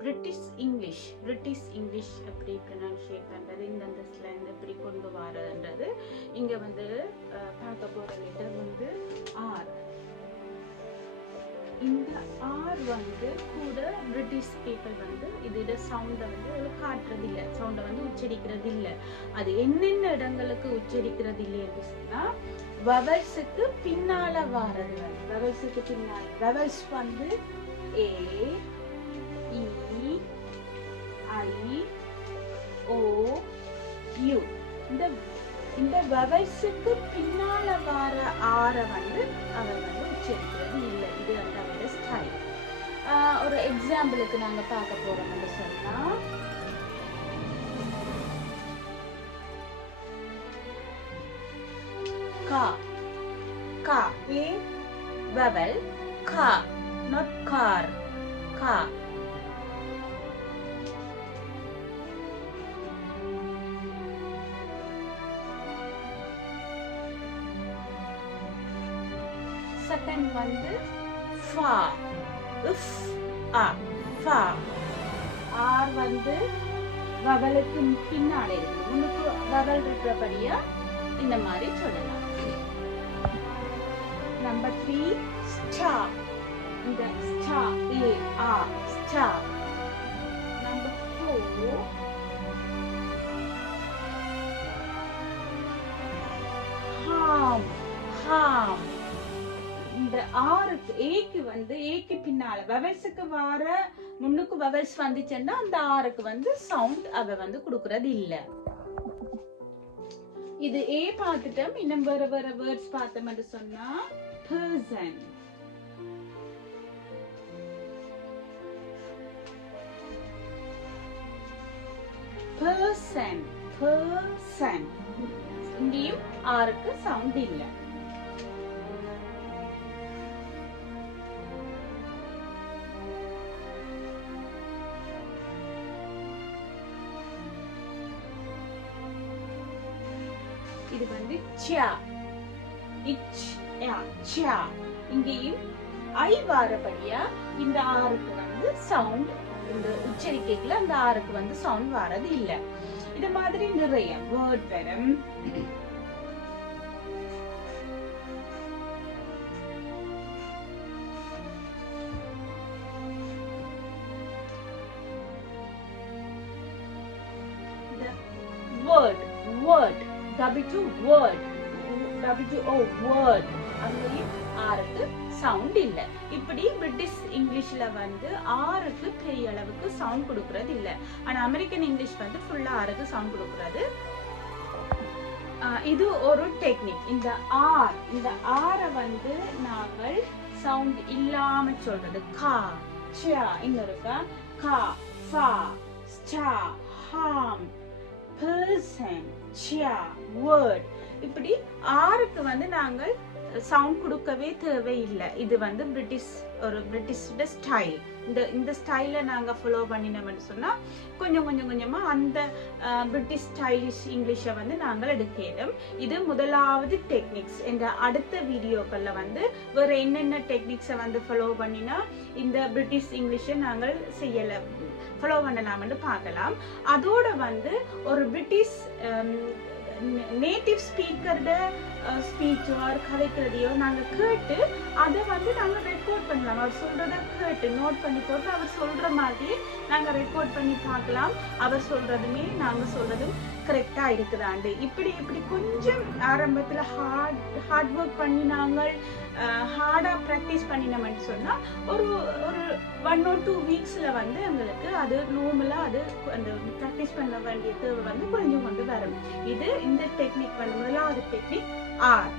British English எப்படி ப்ரொனன்சியேட் பண்ணுறது, இந்த ஸ்லாங் எப்படி கொண்டு வரதுன்றது இங்கே வந்து பார்க்க போகிற லெட்டர் வந்து ஆர். இந்த ஆர் வந்து கூட பிரிட்டிஷ் பீப்புள் வந்து இதோட சவுண்டை வந்து காட்டுறது இல்லை, சவுண்டை வந்து உச்சரிக்கிறது இல்லை. அது என்னென்ன இடங்களுக்கு உச்சரிக்கிறது இல்லைன்னு சொன்னால் வவல்ஸுக்கு பின்னால வாரது வந்து வவல்ஸுக்கு பின்னால். வவல்ஸ் வந்து ஏ, இ, ஐ, ஓ, யூ. இந்த வவல்ஸுக்கு பின்னால வார ஆர வந்து அவர் வந்து உச்சரிக்கிறது இல்லை. இது வந்து அவரோட ஸ்டைல். ஒரு எக்ஸாம்பிளுக்கு நாங்க பார்க்க போறோம்னு சொன்னா கா. கா ஏ vowel கா, not car. கா. செகண்ட் வந்து ஃபா. இஃப் ஆ ஃபா. ஆர் வந்து வவலுக்கு பின்னாடி இருக்கு, முன்னுக்கு வவல் இருக்கிறபடியா இந்த மாதிரி சொல்லலாம். நம்பர் 3 ஸ்டா. இந்த ஸ்டா ஏ ஆ ஸ்டா. நம்பர் 4 ஹாம். ஹாம். இந்த ஆருக்கு ஏக்கு வந்து ஏக்கு பின்னால வவல்ஸுக்கு வர முன்னுக்கு வவல்ஸ் வந்துச்சுன்னா அந்த ஆருக்கு வந்து சவுண்ட் அவ வந்து கொடுக்கறது இல்ல. இது ஏ பார்த்துட்டோம். இன்னும் வேற வேற வேர்ட்ஸ் பார்த்தோம்னு சொன்னா person. person. person. இங்கேயும் ஆருக்கு சவுண்ட் இல்ல. இது வந்து ச்சா. இச் யா ச்சா. இங்கேயும் ஐ வாரபடியா இந்த ஆருக்கு வந்து சவுண்ட், இந்த உச்சரிக்கைக்குள்ள அந்த ஆருக்கு வந்து சவுண்ட் வரது இல்ல. இது மாதிரி நிறைய வேர்ட் வரும். word word w word w o word அங்கேயும் ஆருக்கு சவுண்ட் இல்ல. இப்படி பிரிட்டிஷ் இங்கிலீஷ்ல வந்து ஆருக்கு பெரிய அளவுக்கு சவுண்ட் கொடுக்கறது இல்ல. ஆனா அமெரிக்கன் இங்கிலீஷ் வந்து ஃபுல்லா ஆருக்கு சவுண்ட் கொடுக்கறது. இது ஒரு டெக்னிக். இந்த ஆரை வந்து நாங்கள் சவுண்ட் இல்லாம சொல்றது கா சா. இன்னொருக்கா கா ஃபா ஸ்டா ஹாம் person cha word. இப்படி ஆருக்கு வந்து நாங்கள் சவுண்ட் கொடுக்கவே தேவையில்லை. இது வந்து பிரிட்டிஷோட ஸ்டைல். இந்த ஸ்டைலை நாங்கள் ஃபாலோ பண்ணினோம்னு சொன்னா கொஞ்சமா அந்த பிரிட்டிஷ் ஸ்டைலிஷ் இங்கிலீஷை வந்து நாங்கள் எடுக்கணும். இது முதலாவது டெக்னிக்ஸ். இந்த அடுத்த வீடியோக்கள்ல வந்து வேற என்னென்ன டெக்னிக்ஸை வந்து ஃபாலோ பண்ணினா இந்த பிரிட்டிஷ் இங்கிலீஷை நாங்கள் ஃபாலோ பண்ணலாம்னு பார்க்கலாம். அதோட வந்து ஒரு பிரிட்டிஷ் நேட்டிவ் ஸ்பீக்கரோட ஸ்பீச்சோ கதைக்கிறதையோ நாங்கள் கேட்டு அதை வந்து நாங்கள் ரெக்கார்ட் பண்ணலாம். அவர் சொல்றத கேட்டு நோட் பண்ணி போட்டு அவர் சொல்ற மாதிரி நாங்கள் ரெக்கார்ட் பண்ணி பார்க்கலாம். அவர் சொல்றதுமே நாங்கள் சொல்றதும் கரெக்டா இருக்குதாண்டு. இப்படி கொஞ்சம் ஆரம்பத்தில் ஹார்ட் ஒர்க் பண்ணி நாங்கள் ஹார்டா ப்ராக்டிஸ் பண்ணினோம்னு சொன்னா ஒரு 1 or 2 வீக்ஸ்ல வந்து எங்களுக்கு அது நார்மலா அது அந்த ப்ராக்டிஸ் பண்ண வேண்டிய தேவை வந்து குறைஞ்சு கொண்டு வரும். இது இந்த டெக்னிக் வந்து முதலாவது டெக்னிக் ஆர்.